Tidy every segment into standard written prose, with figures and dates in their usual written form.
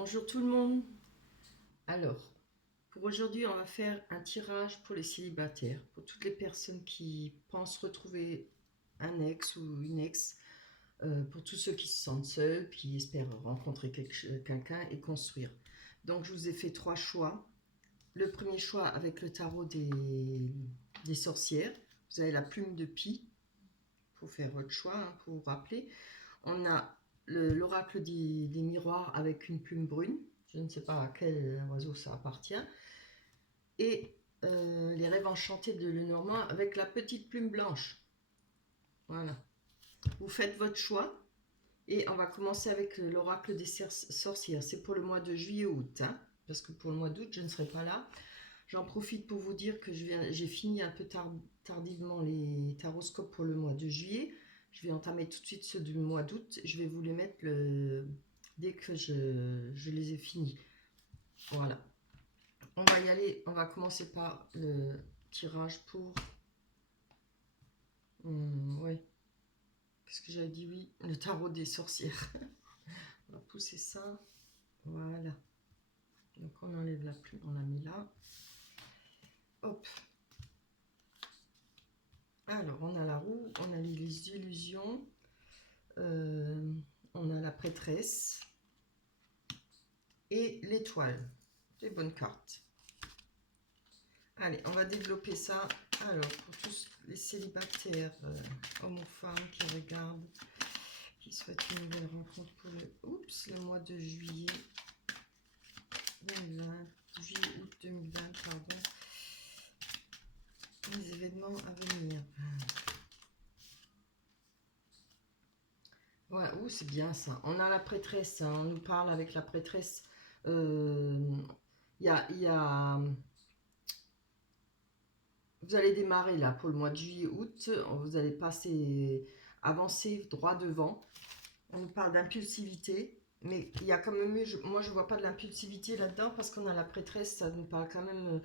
Bonjour tout le monde. Alors, pour aujourd'hui, on va faire un tirage pour les célibataires, pour toutes les personnes qui pensent retrouver un ex ou une ex, pour tous ceux qui se sentent seuls, qui espèrent rencontrer quelqu'un et construire. Donc, je vous ai fait 3 choix. Le premier choix avec le tarot des sorcières. Vous avez la plume de Pi pour faire votre choix, hein, pour vous rappeler. On a l'oracle des miroirs avec une plume brune. Je ne sais pas à quel oiseau ça appartient. Et les rêves enchantés de Lenormand avec la petite plume blanche. Voilà. Vous faites votre choix. Et on va commencer avec l'oracle des sorcières. C'est pour le mois de juillet-août. Hein, parce que pour le mois d'août, je ne serai pas là. J'en profite pour vous dire que j'ai fini un peu tardivement les taroscopes pour le mois de juillet. Je vais entamer tout de suite ceux du mois d'août. Je vais vous les mettre dès que je les ai finis. Voilà. On va y aller. On va commencer par le tirage pour... ouais. Qu'est-ce que j'avais dit? Oui, le tarot des sorcières. On va pousser ça. Voilà. Donc on enlève la plume. On la met là. Hop. Alors, on a la roue, on a les illusions, on a la prêtresse et l'étoile. Des bonnes cartes. Allez, on va développer ça. Alors, pour tous les célibataires, hommes ou femmes qui regardent, qui souhaitent une nouvelle rencontre pour le mois de juillet 2020, juillet-août 2020, pardon. Les événements à venir. Ouais, c'est bien ça. On a la prêtresse, hein, on nous parle avec la prêtresse. Il y a, vous allez démarrer là pour le mois de juillet-août. Vous allez avancer droit devant. On nous parle d'impulsivité. Mais il y a quand même eu, moi je vois pas de l'impulsivité là-dedans parce qu'on a la prêtresse, ça nous parle quand même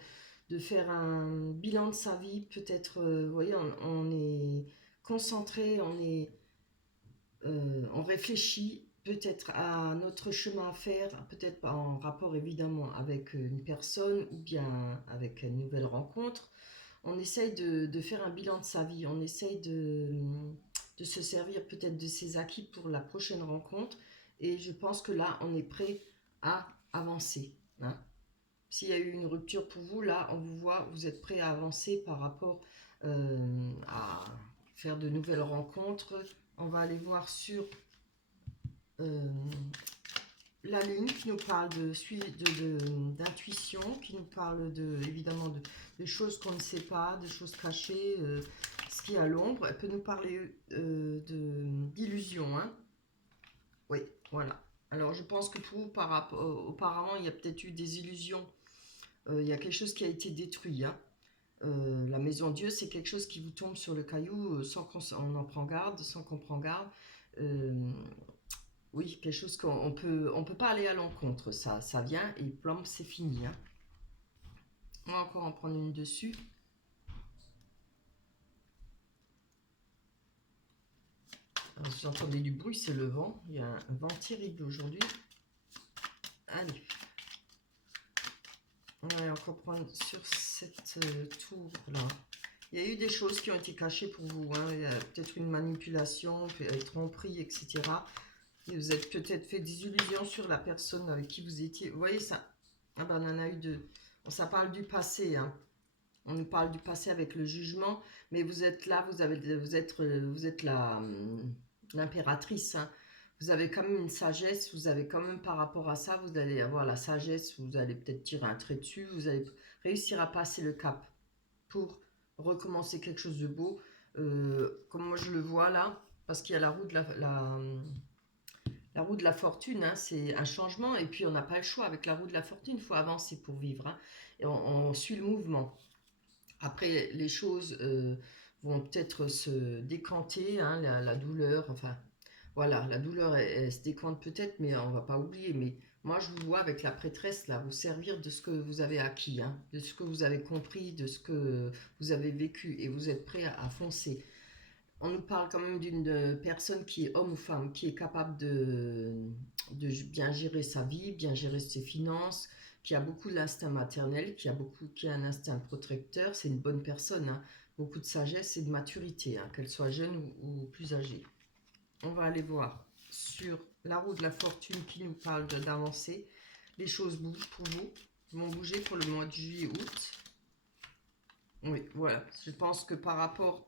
de faire un bilan de sa vie. Peut-être, vous voyez, on est concentré, on réfléchit peut-être à notre chemin à faire, peut-être pas en rapport évidemment avec une personne ou bien avec une nouvelle rencontre. On essaye de faire un bilan de sa vie, on essaye de se servir peut-être de ses acquis pour la prochaine rencontre. Et je pense que là, on est prêt à avancer. Hein. S'il y a eu une rupture pour vous, là, on vous voit, vous êtes prêt à avancer par rapport à faire de nouvelles rencontres. On va aller voir sur euh, la lune qui nous parle d'intuition, qui nous parle évidemment de choses qu'on ne sait pas, de choses cachées, ce qui est à l'ombre. Elle peut nous parler d'illusions. Hein. Oui, voilà. Alors je pense que pour vous, auparavant, il y a peut-être eu des illusions. Il y a quelque chose qui a été détruit. Hein. La maison Dieu, c'est quelque chose qui vous tombe sur le caillou sans qu'on en prend garde, sans qu'on prend garde. Euh, Oui, quelque chose on peut pas aller à l'encontre, ça vient et plomb, c'est fini. Hein. On va encore en prendre une dessus. Alors, si vous entendez du bruit, c'est le vent. Il y a un vent terrible aujourd'hui. Allez. On va encore prendre sur cette tour-là. Il y a eu des choses qui ont été cachées pour vous. Hein. Il y a peut-être une manipulation, tromperie, etc. Et vous êtes peut-être fait des illusions sur la personne avec qui vous étiez. Vous voyez ça? Ah ben, on en a eu deux. Bon, ça parle du passé. Hein. On nous parle du passé avec le jugement, mais vous êtes là, vous êtes l'impératrice. Hein. Vous avez quand même une sagesse, vous avez quand même par rapport à ça, vous allez avoir la sagesse, vous allez peut-être tirer un trait dessus, vous allez réussir à passer le cap pour recommencer quelque chose de beau. Comme moi je le vois là, parce qu'il y a la roue de la roue de la fortune, hein, c'est un changement, et puis on n'a pas le choix. Avec la roue de la fortune, il faut avancer pour vivre. Hein, et on suit le mouvement. Après, les choses vont peut-être se décanter, hein, la douleur, enfin, voilà, la douleur, elle se décante peut-être, mais on ne va pas oublier. Mais moi, je vous vois avec la prêtresse, là, vous servir de ce que vous avez acquis, hein, de ce que vous avez compris, de ce que vous avez vécu, et vous êtes prêt à foncer. on nous parle quand même d'une personne qui est homme ou femme, qui est capable de bien gérer sa vie, bien gérer ses finances, qui a beaucoup d'instinct maternel, qui a un instinct protecteur. C'est une bonne personne, hein. Beaucoup de sagesse et de maturité, hein, qu'elle soit jeune ou plus âgée. On va aller voir sur la roue de la fortune qui nous parle d'avancer. Les choses bougent pour vous. Ils vont bouger pour le mois de juillet-août. Oui, voilà. Je pense que par rapport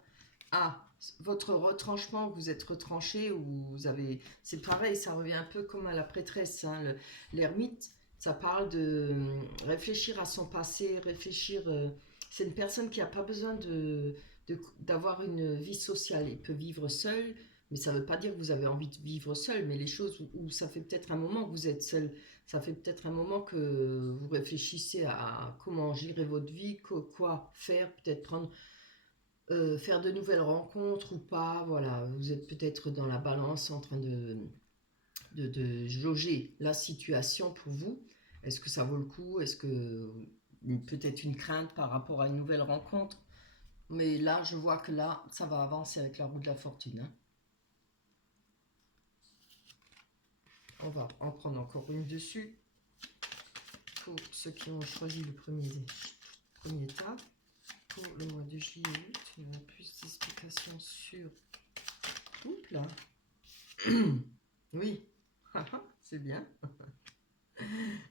à votre retranchement, vous êtes retranché ou vous avez... C'est pareil, ça revient un peu comme à la prêtresse, hein, l'ermite. Ça parle de réfléchir à son passé, réfléchir... c'est une personne qui n'a pas besoin d'avoir une vie sociale. Il peut vivre seul, mais ça ne veut pas dire que vous avez envie de vivre seul, mais les choses où ça fait peut-être un moment que vous êtes seul, ça fait peut-être un moment que vous réfléchissez à comment gérer votre vie, quoi faire, peut-être prendre faire de nouvelles rencontres ou pas, voilà, vous êtes peut-être dans la balance en train de jauger la situation pour vous. Est-ce que ça vaut le coup? Est-ce que peut-être une crainte par rapport à une nouvelle rencontre? Mais là, je vois que là, ça va avancer avec la roue de la fortune, hein. On va en prendre encore une dessus pour ceux qui ont choisi le premier tas. Pour le mois de juillet, il y aura plus d'explications sur... Oups là. Oui, c'est bien.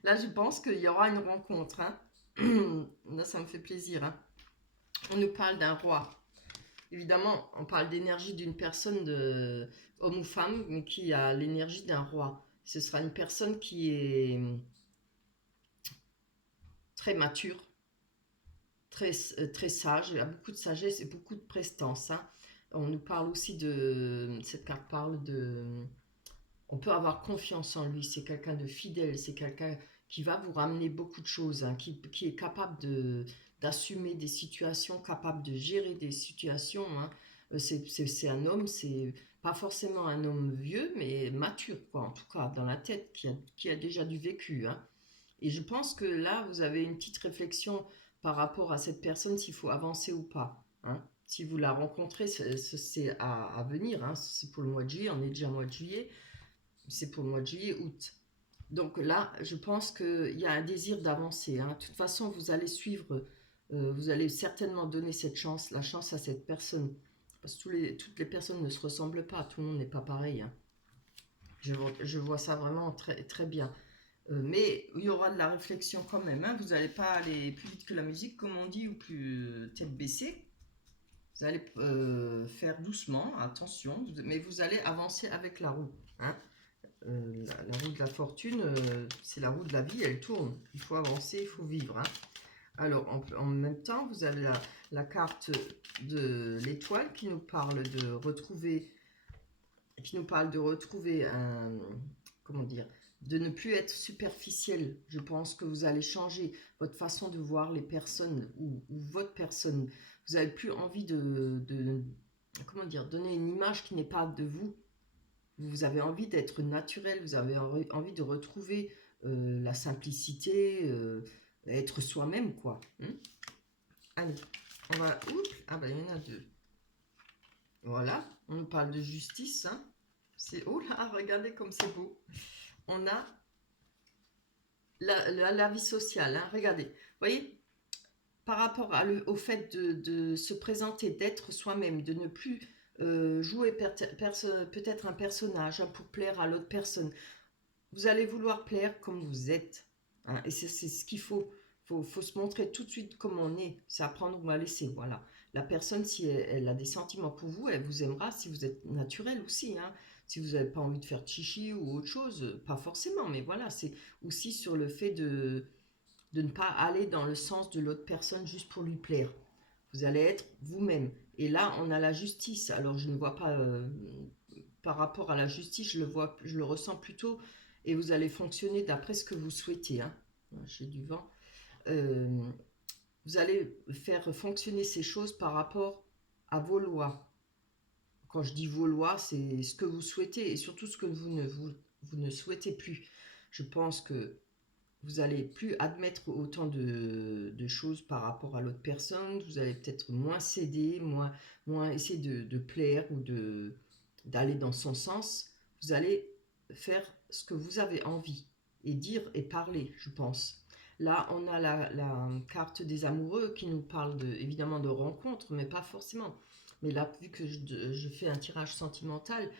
Là, je pense qu'il y aura une rencontre, hein. Là, ça me fait plaisir, hein. On nous parle d'un roi. Évidemment, on parle d'énergie d'une personne, homme ou femme, mais qui a l'énergie d'un roi. Ce sera une personne qui est très mature, très sage, elle a beaucoup de sagesse et beaucoup de prestance, hein. On nous parle aussi de... Cette carte parle de... On peut avoir confiance en lui, c'est quelqu'un de fidèle, c'est quelqu'un qui va vous ramener beaucoup de choses, hein, qui est capable d'assumer des situations, capable de gérer des situations, hein. C'est un homme, c'est pas forcément un homme vieux, mais mature, quoi, en tout cas, dans la tête, qui a déjà du vécu, hein. Et je pense que là, vous avez une petite réflexion par rapport à cette personne, s'il faut avancer ou pas, hein. Si vous la rencontrez, c'est à venir, hein. C'est pour le mois de juillet, on est déjà au mois de juillet, c'est pour le mois de juillet, août. Donc là, je pense qu'il y a un désir d'avancer, hein. De toute façon, vous allez suivre, vous allez certainement donner cette chance, la chance à cette personne. Parce que toutes les personnes ne se ressemblent pas, tout le monde n'est pas pareil, hein. Je vois ça vraiment très, très bien. Mais il y aura de la réflexion quand même, hein. Vous n'allez pas aller plus vite que la musique, comme on dit, ou plus tête baissée. Vous allez faire doucement, attention, mais vous allez avancer avec la roue, hein. La roue de la fortune, c'est la roue de la vie, elle tourne. Il faut avancer, il faut vivre, hein. Alors, en même temps, vous avez la carte de l'étoile qui nous parle de retrouver, un, comment dire, de ne plus être superficiel. Je pense que vous allez changer votre façon de voir les personnes ou votre personne. Vous n'avez plus envie comment dire, donner une image qui n'est pas de vous. Vous avez envie d'être naturel, vous avez envie de retrouver la simplicité, être soi-même, quoi, hein. Allez, on va... Oups, ah ben il y en a deux. Voilà, on nous parle de justice, hein. C'est... Oh là, regardez comme c'est beau. On a la vie sociale, hein. Regardez, vous voyez, par rapport au fait de se présenter, d'être soi-même, de ne plus jouer peut-être un personnage, hein, pour plaire à l'autre personne. Vous allez vouloir plaire comme vous êtes, hein, et c'est ce qu'il faut. Faut se montrer tout de suite comme on est. C'est à prendre ou à laisser. Voilà. La personne, si elle a des sentiments pour vous, elle vous aimera si vous êtes naturel aussi, hein. Si vous n'avez pas envie de faire chichi ou autre chose, pas forcément, mais voilà, c'est aussi sur le fait de ne pas aller dans le sens de l'autre personne juste pour lui plaire. Vous allez être vous-même. Et là, on a la justice. Alors, je ne vois pas, par rapport à la justice, je le ressens plutôt, et vous allez fonctionner d'après ce que vous souhaitez, hein. J'ai du vent. Euh, vous allez faire fonctionner ces choses par rapport à vos lois. Quand je dis vos lois, c'est ce que vous souhaitez et surtout ce que vous ne souhaitez plus. Je pense que vous allez plus admettre autant de choses par rapport à l'autre personne, vous allez peut-être moins céder, moins essayer de plaire ou d'aller dans son sens. Vous allez faire ce que vous avez envie et dire et parler, je pense. Là, on a la carte des amoureux qui nous parle évidemment de rencontres, mais pas forcément. Mais là, vu que je fais un tirage sentimental,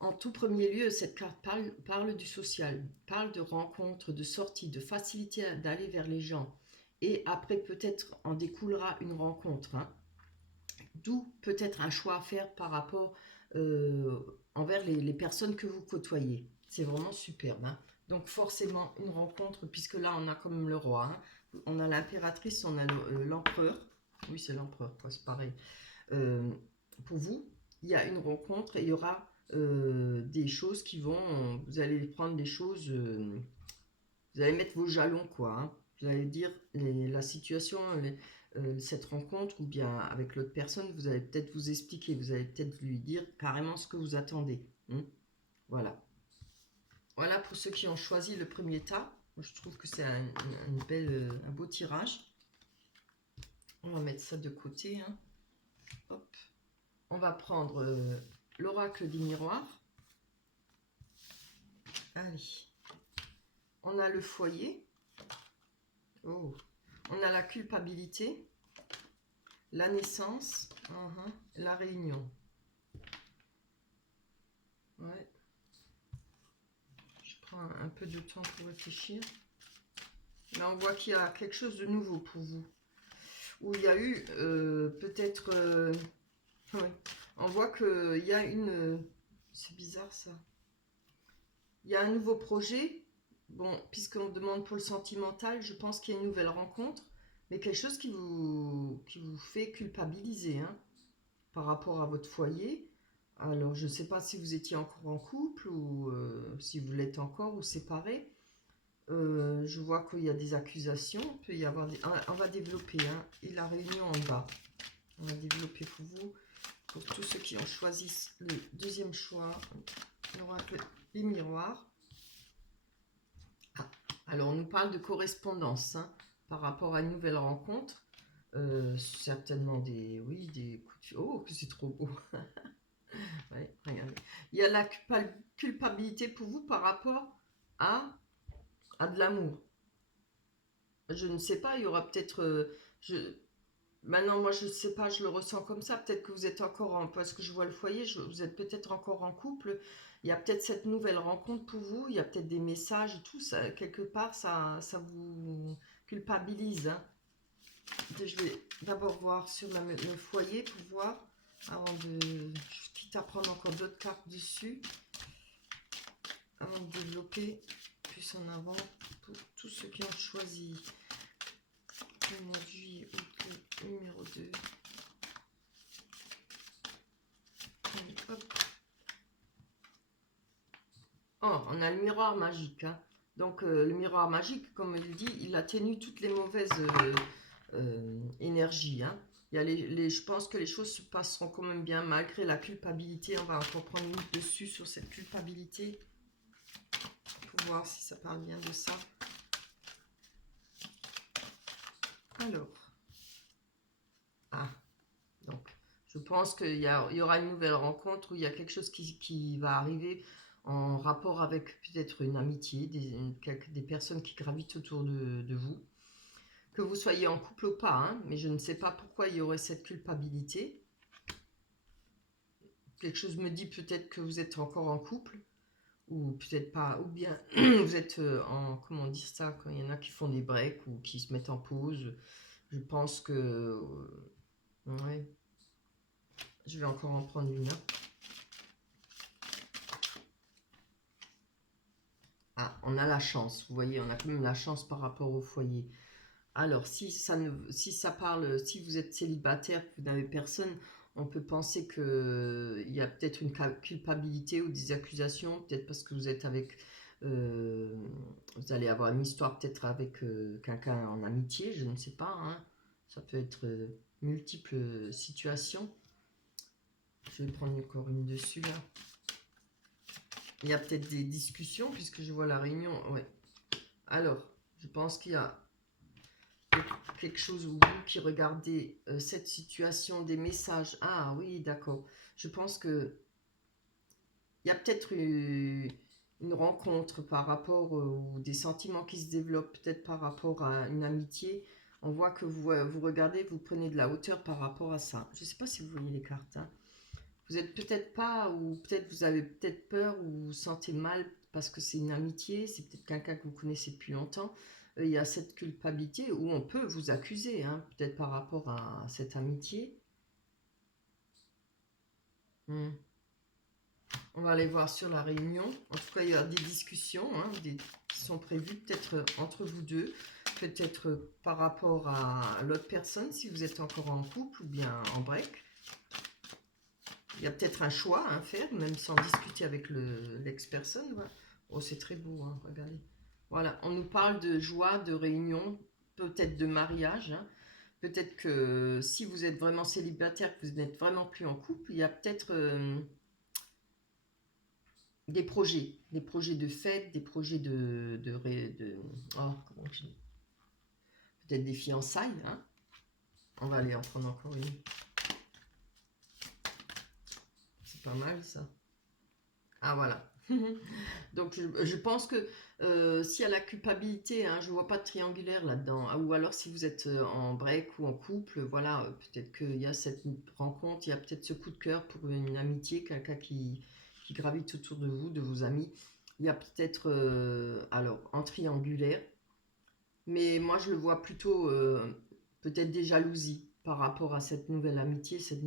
en tout premier lieu, cette carte parle du social, parle de rencontres, de sorties, de facilité d'aller vers les gens. Et après, peut-être en découlera une rencontre, hein. D'où peut-être un choix à faire par rapport envers les personnes que vous côtoyez. C'est vraiment superbe, hein. Donc forcément une rencontre, puisque là on a quand même le roi, hein. On a l'impératrice, on a l'empereur. Oui, c'est l'empereur, c'est pareil. Euh, pour vous, il y a une rencontre et il y aura des choses qui vont... Vous allez prendre des choses... vous allez mettre vos jalons, quoi, hein. Vous allez dire la situation, cette rencontre, ou bien avec l'autre personne, vous allez peut-être vous expliquer, vous allez peut-être lui dire carrément ce que vous attendez, hein. Voilà. Voilà pour ceux qui ont choisi le premier tas. Je trouve que c'est un beau tirage. On va mettre ça de côté, hein. Hop. On va prendre l'oracle du miroir. Allez. On a le foyer. Oh. On a la culpabilité. La naissance. La réunion. Ouais. Je prends un peu de temps pour réfléchir. Là, on voit qu'il y a quelque chose de nouveau pour vous. Où il y a eu peut-être... ouais. On voit qu'il y a une... c'est bizarre ça. Il y a un nouveau projet. Bon, puisqu'on demande pour le sentimental, je pense qu'il y a une nouvelle rencontre. Mais quelque chose qui vous fait culpabiliser, hein, par rapport à votre foyer. Alors, je ne sais pas si vous étiez encore en couple ou si vous l'êtes encore ou séparés. Je vois qu'il y a des accusations. Il peut y avoir des... on va développer, hein, et la réunion en bas. On va développer pour vous, pour tous ceux qui ont choisi le deuxième choix, l'oracle des miroirs. Ah, alors, on nous parle de correspondance, hein, par rapport à une nouvelle rencontre. Certainement des coups de fil. Oh, que c'est trop beau. Ouais, regardez. Il y a la culpabilité pour vous par rapport à de l'amour. Je ne sais pas, il y aura peut-être... maintenant, moi, je ne sais pas, je le ressens comme ça. Peut-être que vous êtes encore en... Parce que je vois le foyer, vous êtes peut-être encore en couple. Il y a peut-être cette nouvelle rencontre pour vous. Il y a peut-être des messages et tout. Ça, quelque part, ça vous culpabilise, hein. Je vais d'abord voir sur le foyer pour voir. Avant de... Quitte à prendre encore d'autres cartes dessus. Avant de développer plus en avant pour tous ceux qui ont choisi le mois de juillet, août, numéro 2. Allez, hop. Oh, on a le miroir magique, hein. Donc le miroir magique, comme il dit, il atténue toutes les mauvaises énergies, hein. Il y a je pense que les choses se passeront quand même bien malgré la culpabilité. On va encore prendre une minute dessus sur cette culpabilité pour voir si ça parle bien de ça. Alors, donc je pense qu'il y aura une nouvelle rencontre où il y a quelque chose qui va arriver en rapport avec peut-être une amitié, des personnes qui gravitent autour de vous. Que vous soyez en couple ou pas, hein, mais je ne sais pas pourquoi il y aurait cette culpabilité. Quelque chose me dit peut-être que vous êtes encore en couple, ou peut-être pas, ou bien vous êtes en, comment dire ça, quand il y en a qui font des breaks ou qui se mettent en pause. Je pense que... ouais, je vais encore en prendre une. Ah, on a la chance, vous voyez, on a quand même la chance par rapport au foyer. Alors, si ça parle, si vous êtes célibataire, que vous n'avez personne, on peut penser qu'il y a peut-être une culpabilité ou des accusations, peut-être parce que vous êtes avec... vous allez avoir une histoire peut-être avec quelqu'un en amitié, je ne sais pas, hein. Ça peut être multiples situations. Je vais prendre encore une dessus, là. Il y a peut-être des discussions, puisque je vois la réunion, ouais. Alors, je pense qu'il y a quelque chose, ou vous qui regardez cette situation, des messages. Ah oui, d'accord. Je pense que il y a peut-être une rencontre par rapport ou des sentiments qui se développent peut-être par rapport à une amitié. On voit que vous regardez, vous prenez de la hauteur par rapport à ça. Je ne sais pas si vous voyez les cartes, hein. Vous êtes peut-être pas, ou peut-être vous avez peut-être peur, ou vous vous sentez mal parce que c'est une amitié, c'est peut-être quelqu'un que vous connaissez depuis longtemps. Il y a cette culpabilité où on peut vous accuser, hein, peut-être par rapport à cette amitié. Hmm. On va aller voir sur la réunion. En tout cas, il y a des discussions hein, qui sont prévues, peut-être entre vous deux, peut-être par rapport à l'autre personne, si vous êtes encore en couple ou bien en break. Il y a peut-être un choix à faire, même sans discuter avec l'ex-personne. Voilà. Oh, c'est très beau, hein, regardez. Voilà, on nous parle de joie, de réunion, peut-être de mariage. Hein. Peut-être que si vous êtes vraiment célibataire, que vous n'êtes vraiment plus en couple, il y a peut-être des projets de fête, des projets oh, comment je dis, peut-être des fiançailles. Hein. On va aller en prendre encore une. C'est pas mal ça. Ah voilà. Donc je pense que s'il y a la culpabilité, hein, je ne vois pas de triangulaire là-dedans. Ah, ou alors si vous êtes en break ou en couple, voilà, peut-être qu'il y a cette rencontre, il y a peut-être ce coup de cœur pour une amitié, quelqu'un qui gravite autour de vous, de vos amis. Il y a peut-être, alors, en triangulaire, mais moi je le vois plutôt peut-être des jalousies par rapport à cette nouvelle amitié, cette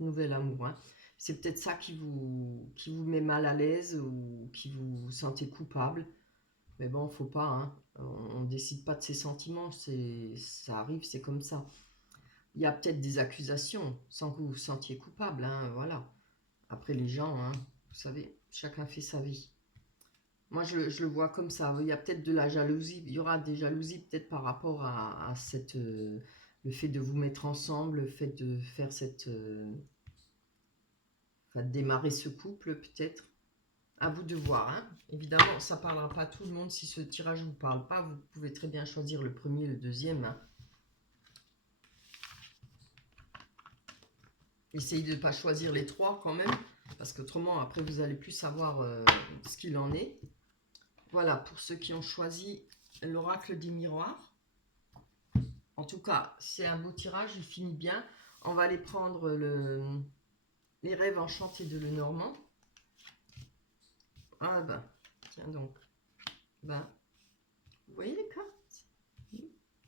nouvel amour. Hein. C'est peut-être ça qui vous met mal à l'aise ou qui vous sentez coupable. Mais bon, faut pas, hein. On ne décide pas de ses sentiments, ça arrive, c'est comme ça. Il y a peut-être des accusations sans que vous vous sentiez coupable, hein, voilà. Après les gens, hein, vous savez, chacun fait sa vie. Moi, je le vois comme ça. Il y a peut-être de la jalousie. Il y aura des jalousies peut-être par rapport à le fait de vous mettre ensemble, le fait de faire enfin, de démarrer ce couple, peut-être. À vous de voir. Hein. Évidemment, ça ne parlera pas à tout le monde. Si ce tirage ne vous parle pas, vous pouvez très bien choisir le premier, le deuxième. Hein. Essayez de ne pas choisir les trois quand même, parce qu'autrement, après, vous allez plus savoir ce qu'il en est. Voilà, pour ceux qui ont choisi l'oracle des miroirs. En tout cas, c'est un beau tirage, il finit bien. On va aller prendre les rêves enchantés de Lenormand. Ah ben, tiens donc. Ben, vous voyez les cartes?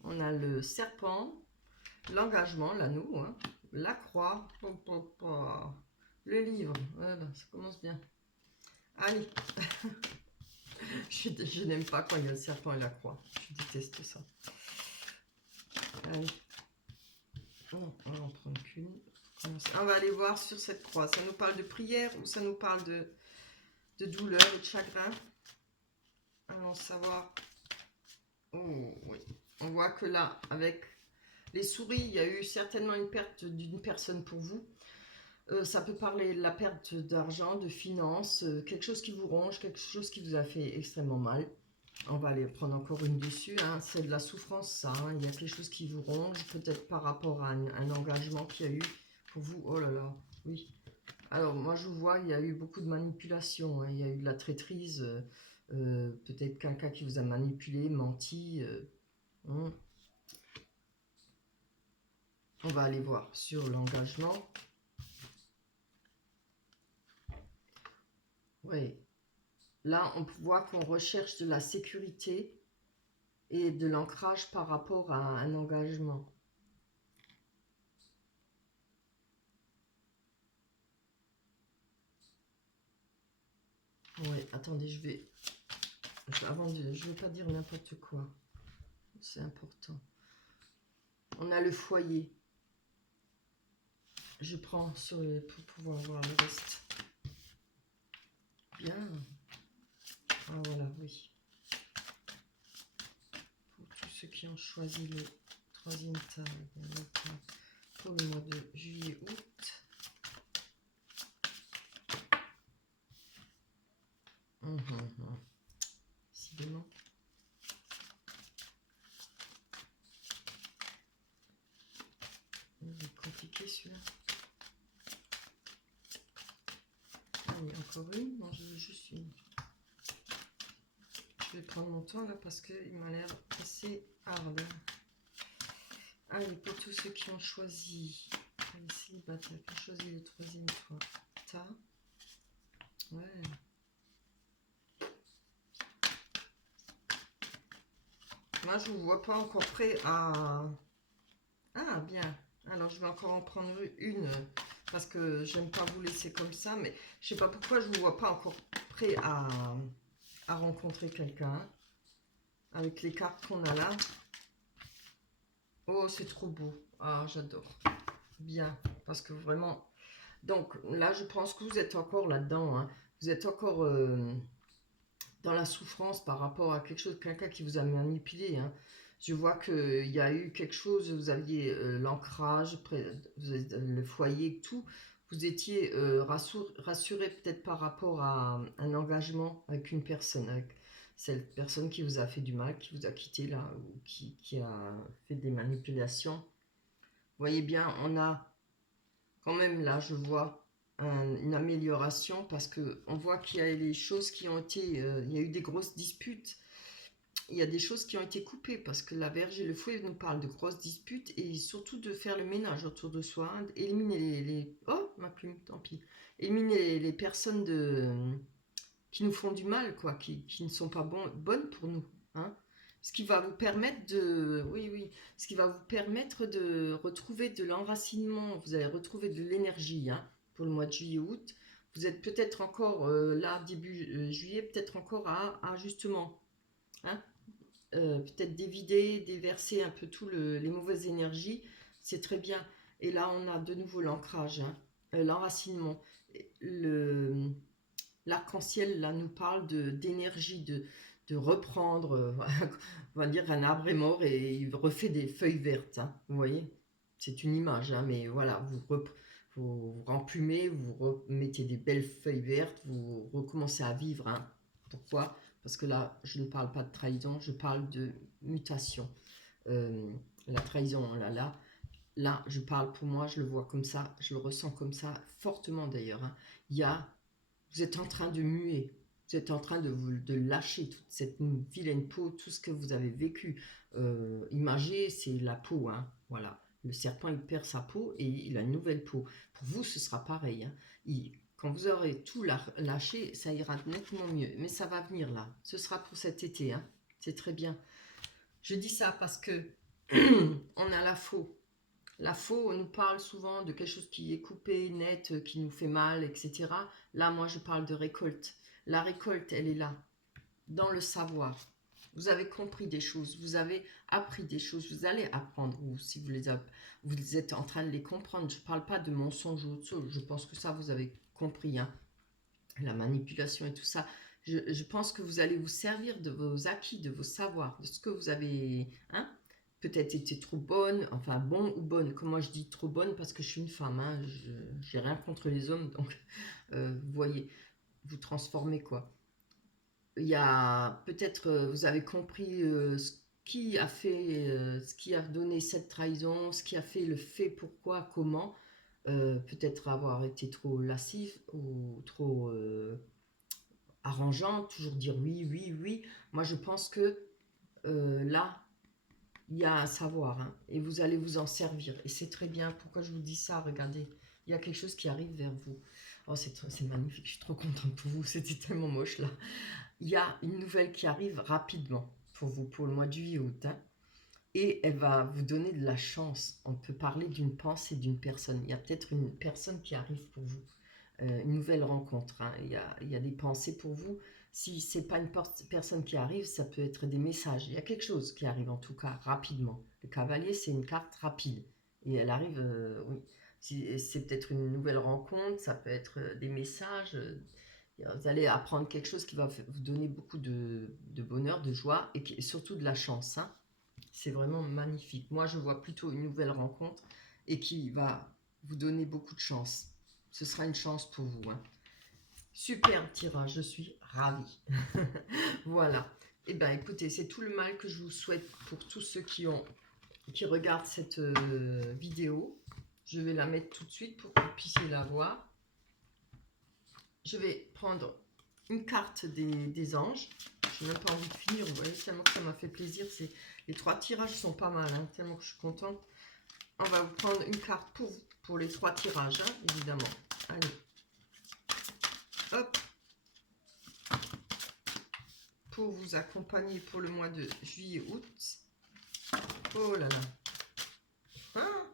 On a le serpent, l'engagement, l'anneau, hein, la croix, le livre. Ah ben, ça commence bien. Allez. Je n'aime pas quand il y a le serpent et la croix. Je déteste ça. Allez. On va en prendre qu'une. On va aller voir sur cette croix. Ça nous parle de prière ou ça nous parle de douleur et de chagrin? Allons savoir. Oh oui. On voit que là, avec les souris, il y a eu certainement une perte d'une personne pour vous. Ça peut parler de la perte d'argent, de finances, quelque chose qui vous ronge, quelque chose qui vous a fait extrêmement mal. On va aller prendre encore une dessus. Hein. C'est de la souffrance, ça. Hein. Il y a quelque chose qui vous ronge, peut-être par rapport à un engagement qu'il y a eu pour vous. Oh là là, oui. Alors, moi, je vous vois, il y a eu beaucoup de manipulation. Hein. Il y a eu de la traîtrise. Peut-être quelqu'un qui vous a manipulé, menti. On va aller voir sur l'engagement. Oui. Là, on voit qu'on recherche de la sécurité et de l'ancrage par rapport à un engagement. Oui, attendez, je vais... je veux pas dire n'importe quoi. C'est important. On a le foyer. Je prends pour pouvoir voir le reste. Bien. Ah voilà, oui. Pour tous ceux qui ont choisi le troisième table, pour le mois de juillet-août. Décidément. encore une. Non, je veux juste une. Je vais prendre mon temps là parce qu'il m'a l'air assez hard. Allez, pour tous ceux qui ont choisi, les célibataires qui ont choisi le troisième toit, ta. Ouais. Moi, je ne vous vois pas encore prêt à... Ah, bien. Alors, je vais encore en prendre une parce que j'aime pas vous laisser comme ça, mais je sais pas pourquoi je ne vous vois pas encore prêt à rencontrer quelqu'un avec les cartes qu'on a là. Oh, c'est trop beau. Ah, j'adore. Bien, parce que vraiment... Donc, là, je pense que vous êtes encore là-dedans. Hein. Vous êtes encore dans la souffrance par rapport à quelque chose, quelqu'un qui vous a manipulé. Hein. Je vois qu'il y a eu quelque chose, vous aviez l'ancrage, le foyer, tout. Vous étiez rassuré peut-être par rapport à un engagement avec une personne, avec cette personne qui vous a fait du mal, qui vous a quitté là, ou qui a fait des manipulations. Vous voyez bien, on a quand même là, je vois une amélioration parce que on voit qu'il y a les choses qui ont été, il y a eu des grosses disputes. Il y a des choses qui ont été coupées parce que la Vierge et le fouet nous parlent de grosses disputes et surtout de faire le ménage autour de soi, hein, éliminer oh ma plume, tant pis, éliminer les personnes qui nous font du mal, quoi, qui ne sont pas bonnes pour nous, hein. Ce qui va vous permettre de, oui, oui, ce qui va vous permettre de retrouver de l'enracinement. Vous allez retrouver de l'énergie, hein, pour le mois de juillet-août. Vous êtes peut-être encore là début juillet, peut-être encore à justement, hein, peut-être dévider, déverser un peu tout les mauvaises énergies. C'est très bien. Et là, on a de nouveau l'ancrage, hein, l'enracinement, le l'arc-en-ciel là nous parle d'énergie, de reprendre, on va dire un arbre est mort et il refait des feuilles vertes, hein, vous voyez, c'est une image, hein, mais voilà, vous remplumez, vous remettez des belles feuilles vertes, vous recommencez à vivre, hein. Pourquoi? Parce que là, je ne parle pas de trahison, je parle de mutation. Euh, la trahison, là, je parle pour moi, je le vois comme ça, je le ressens comme ça, fortement d'ailleurs, hein. Il y a Vous êtes en train de muer, vous êtes en train de lâcher toute cette vilaine peau, tout ce que vous avez vécu. Imagez, c'est la peau, hein, voilà. Le serpent, il perd sa peau et il a une nouvelle peau. Pour vous, ce sera pareil, hein. Quand vous aurez tout lâché, ça ira nettement mieux. Mais ça va venir là. Ce sera pour cet été, hein. C'est très bien. Je dis ça parce que on a la faux. La faux nous parle souvent de quelque chose qui est coupé, net, qui nous fait mal, etc. Là, moi, je parle de récolte. La récolte, elle est là, dans le savoir. Vous avez compris des choses, vous avez appris des choses, vous allez apprendre, ou si vous êtes en train de les comprendre. Je ne parle pas de mensonges ou autre chose, je pense que ça, vous avez compris, hein. La manipulation et tout ça. Je pense que vous allez vous servir de vos acquis, de vos savoirs, de ce que vous avez, hein, peut-être été trop bonne, enfin bon ou bonne. Comme moi je dis trop bonne parce que je suis une femme, hein, je n'ai rien contre les hommes, donc vous voyez, vous transformez quoi. Il y a peut-être, vous avez compris ce qui a donné cette trahison, ce qui a fait le fait, pourquoi, comment. Peut-être avoir été trop lascif ou trop arrangeant, toujours dire oui, oui, oui. Moi je pense que là, il y a un savoir, hein, et vous allez vous en servir. Et c'est très bien. Pourquoi je vous dis ça? Regardez, il y a quelque chose qui arrive vers vous. Oh, c'est magnifique, je suis trop contente pour vous. C'était tellement moche là. Il y a une nouvelle qui arrive rapidement pour vous, pour le mois de juillet-août. Hein, et elle va vous donner de la chance. On peut parler d'une pensée d'une personne. Il y a peut-être une personne qui arrive pour vous. Une nouvelle rencontre, hein. Il y a des pensées pour vous. Si ce n'est pas une personne qui arrive, ça peut être des messages. Il y a quelque chose qui arrive en tout cas rapidement. Le cavalier, c'est une carte rapide. Et elle arrive, oui. Si, c'est peut-être une nouvelle rencontre, ça peut être des messages. Vous allez apprendre quelque chose qui va vous donner beaucoup de bonheur, de joie et surtout de la chance, hein. C'est vraiment magnifique. Moi, je vois plutôt une nouvelle rencontre et qui va vous donner beaucoup de chance. Ce sera une chance pour vous, hein. Super tirage, je suis ravie. Voilà. Eh bien, écoutez, c'est tout le mal que je vous souhaite pour tous ceux qui regardent cette vidéo. Je vais la mettre tout de suite pour que vous puissiez la voir. je vais prendre une carte des anges. Je n'ai même pas envie de finir, vous voyez, tellement que ça m'a fait plaisir. Les 3 tirages sont pas mal, hein, tellement que je suis contente. On va vous prendre une carte pour les 3 tirages, hein, évidemment. Allez. Hop. Pour vous accompagner pour le mois de juillet-août. Oh là là. Hein,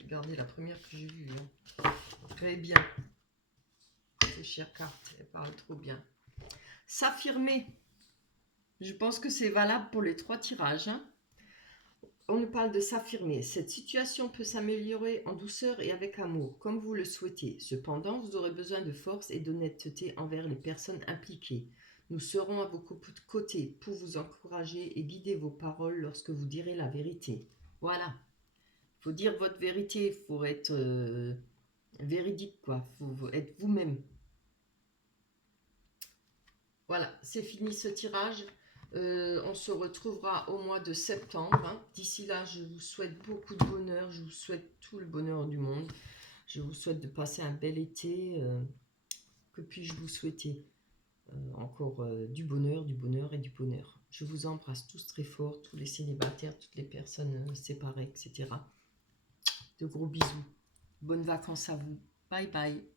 regardez la première que j'ai vue. Hein. Très bien. Ces chères cartes, elles parlent trop bien. S'affirmer. Je pense que c'est valable pour les 3 tirages. Hein. On nous parle de s'affirmer. Cette situation peut s'améliorer en douceur et avec amour, comme vous le souhaitez. Cependant, vous aurez besoin de force et d'honnêteté envers les personnes impliquées. Nous serons à vos côtés pour vous encourager et guider vos paroles lorsque vous direz la vérité. Voilà. Il faut dire votre vérité, il faut être véridique, quoi. Il faut être vous-même. Voilà, c'est fini ce tirage. On se retrouvera au mois de septembre. Hein. D'ici là, je vous souhaite beaucoup de bonheur. Je vous souhaite tout le bonheur du monde. Je vous souhaite de passer un bel été. Que puis-je vous souhaiter encore du bonheur et du bonheur. Je vous embrasse tous très fort, tous les célibataires, toutes les personnes séparées, etc. De gros bisous. Bonnes vacances à vous. Bye bye.